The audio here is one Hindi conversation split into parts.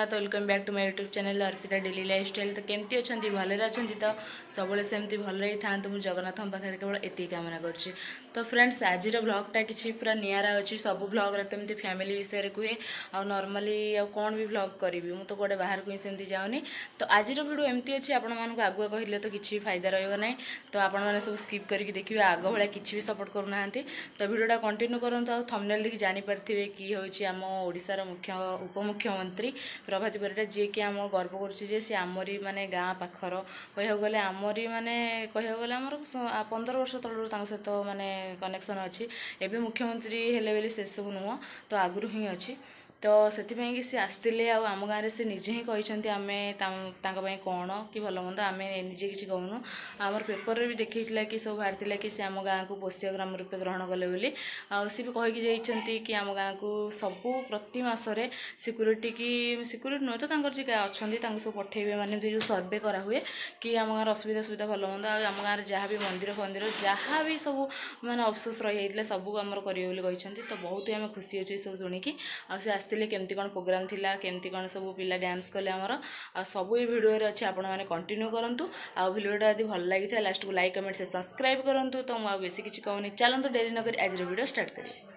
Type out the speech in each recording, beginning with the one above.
Jagannath welcome back to my YouTube channel Arpita daily lifestyle. तो केमती अच्छा भले अच्छा तो सब सेमती भल ही था मुझे जगन्नाथ पाखे केवल एति कामना कर। तो फ्रेंड्स आज ब्लॉगटा कि पूरा निरा अच्छी सब ब्लग्रे तो एमती फैमिली विषय कहे आ नॉर्मली कौन भी ब्लॉग करी मुझे तो गोटे बाहर को सेमती जाऊनी। तो आज वीडियो एमती अच्छी आपण मानक आगुआ कहले तो किसी फायदा रही तो आपण मैंने सब स्किप करके देखिए आग भाया किसी भी सपोर्ट करूना। तो वीडियोटा कंटिन्यू करूँ आ थंबनेल देखि जानीपारे कि हूँ आम ओडिशार मुख्य उपमुख्यमंत्री प्रभाती परिड़ा जी कि आम गर्व करुचे सी आमरी माने गाँ पाखर कह गले आमरी माने कह गले आमर 15 वर्ष तलू सहित माने कनेक्शन अच्छी एवं मुख्यमंत्री हेले बेले से सब नुह तो आगु ही अच्छी। तो से सी आसते आम गाँव से निजे ही कहते आम कौन कि भल मंद आम निजे किसी कहूनु आमर पेपर भी देखा कि सब बाहर कि सी आम गाँव को पोष्य ग्राम रूपे ग्रहण कले बोली सी भी कहीकि जाइए कि आम गाँव को सबू प्रति मासरे सिक्यूरीटी की सिक्यूरीटी नुहे तो जी अच्छा सब पठेबे माने जो सर्वे करा हुए कि आम गाँव असुविधा सुविधा भल मंद आम गाँव जहाँ भी मंदिर फंदिर जहाँ भी सब माने अफसोस रही है सबू आमर करेंगे कहते। तो बहुत ही आम खुशी अच्छे सब शुणिकी आसते केमती कौन प्रोग्राम थिला केमती कौन सब पिला डांस कले आमर आ सब ये वीडियो अच्छे आपण मैंने कंटिन्यू करूँ आ वीडियोटा यदि भल लगी लास्ट को लाइक कमेंट से सब्सक्राइब करूँ। तो मुझे बेसी किसी कहूनी चलते डेरी नक आज वीडियो स्टार्ट करिए।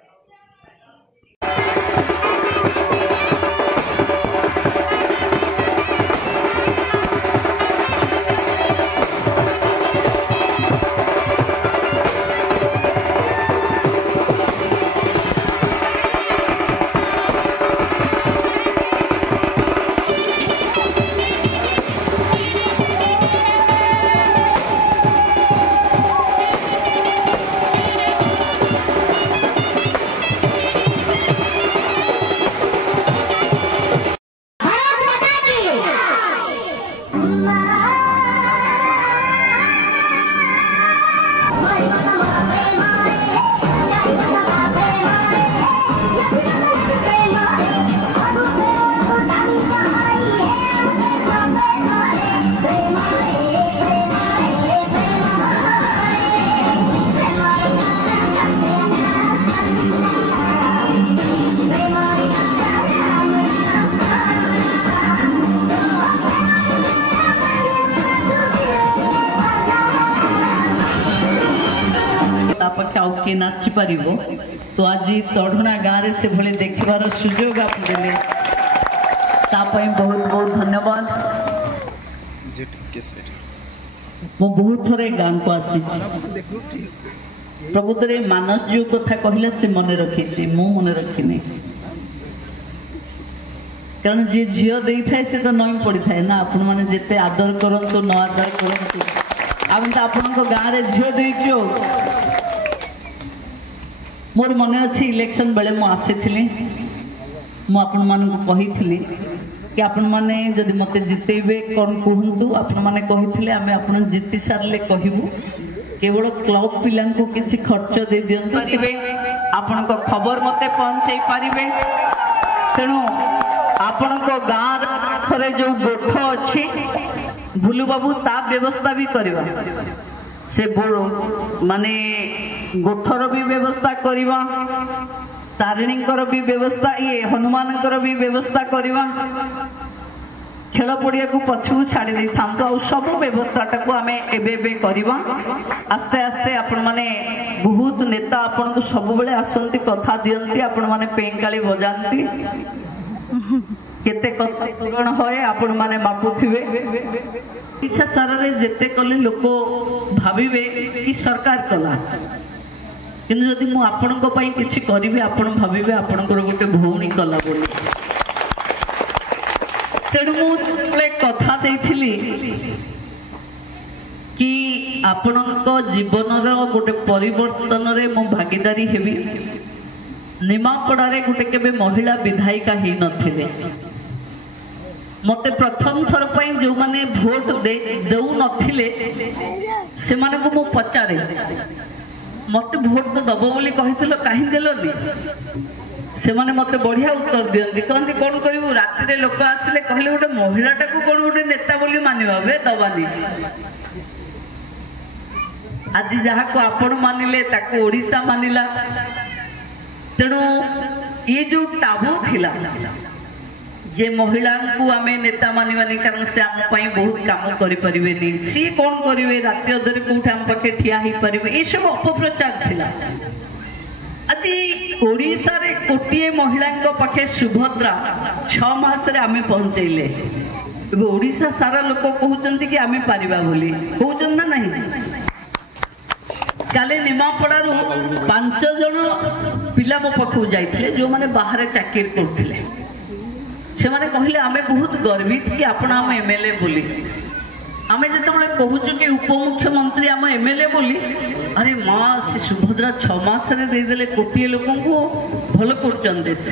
किए नाची पार तो आज तढ़ना गाँव से भले देखार सुजोग आप देले बहुत बहुत धन्यवाद। मु बहुत थोड़े गाँव को आसी प्रकृत में मानस जो कथा कहला से मन रखी मु मन रखी कारण जी झील दे थाए से तो नई पड़ी थाए ना आपण मैंने जिते आदर करंतु न आदर करंतु आम तो आपण गाँव में झील देचु मोर मन अच्छी इलेक्शन बेले मु आसी मुझे कि आपण माने जदि मते जितेबे कौन कहतु आपण माने कही आम आपण जीति सारे कहबू केवल क्लब पिला किसी खर्च दे दिंतु आपण खबर मते पहुंचे पारे तेणु आपण गाँव जो गोठ अच्छी भूलू बाबू ता व्यवस्था भी करवा से माने गोठर भी व्यवस्था करवा तारिणी भी व्यवस्था ये हनुमान भी व्यवस्था करवा खेल पड़िया को पछू छाड़ी दे था सब व्यवस्थाटा को आम एबे करवा आस्ते आस्ते आपण माने बहुत नेता आपण को सब बेले आसती कथा दियंती आपण माने पेंकाली बजाती केते कथा पूरण होए आपण माने मापुथिबे ओडिशा सारा जेते कले लोक भाविबे कि सरकार कला किंतु जदि मु आपणको पई किछि करिवे आपण भाविबे आपणकर गोटे भौणी कला बोली तेणु मु कथा देथिली कि आपणको जीवनर गोटे परिवर्तन रे मु भागीदारी हेबी। निमापड़ा रे गोटे केबे महिला विधायिका ही नथिले मते प्रथम थर पई जो माने भोट देउ नथिले से माने को मु पचारे मते भोट तो दबो बोली कहिथिलो काहे देलोनी से माने मते बढ़िया उत्तर दियंती कहंती कोन करिवु राति रे लोक आसिले कहले गोटे महिलाटा को कोन गोटे नेता बोली मानिबा बे दबानी आज जहा को आपण मानिले ताको ओडिसा मानिला तेणु ये जो टाबू थिला जे महिला को आम नेता मानी कारण से आम बहुत काम करें सी कौन करेंगे रात अधर कौट आम पाखे ठिया हो पारे ये सब अपप्रचार थिला। आज ओडिशा रे कोटिए महिला पाखे सुभद्रा 6 मास रे आमे पहुंचैले ओडिशा सारा लोक कहते कि आमे पारिबा बोली कहउछन ना नहीं। काले निमापड़ारू 5 जन पिला मो पाखु जाइथिले जो माने बाहर चाकरी करथिले से माने कहले आमे बहुत गर्वित कि आपण आम एमएलए बोली आमे जेतबेले कहूचु कि उपमुख्यमंत्री आम एमएलए बोली अरे माँ से सुभद्रा 6 मास रे दे देले कोटिए लोकन को भल करचन देश।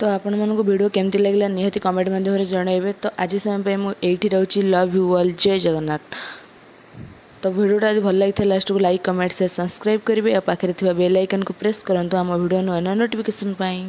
तो आपण मानक वीडियो केमती लगला निहती कमेंट माध्यम जनइबे। तो आज समय मुझे रोची लव यू ऑल जय जगन्नाथ। तो वीडियोटा आज भल लगी लास्ट को लाइक कमेंट शेयर सब्सक्राइब करेंगे और पाखे बेल आइकन को प्रेस करूँ आम वीडियो नया नोटिफिकेशन पाई।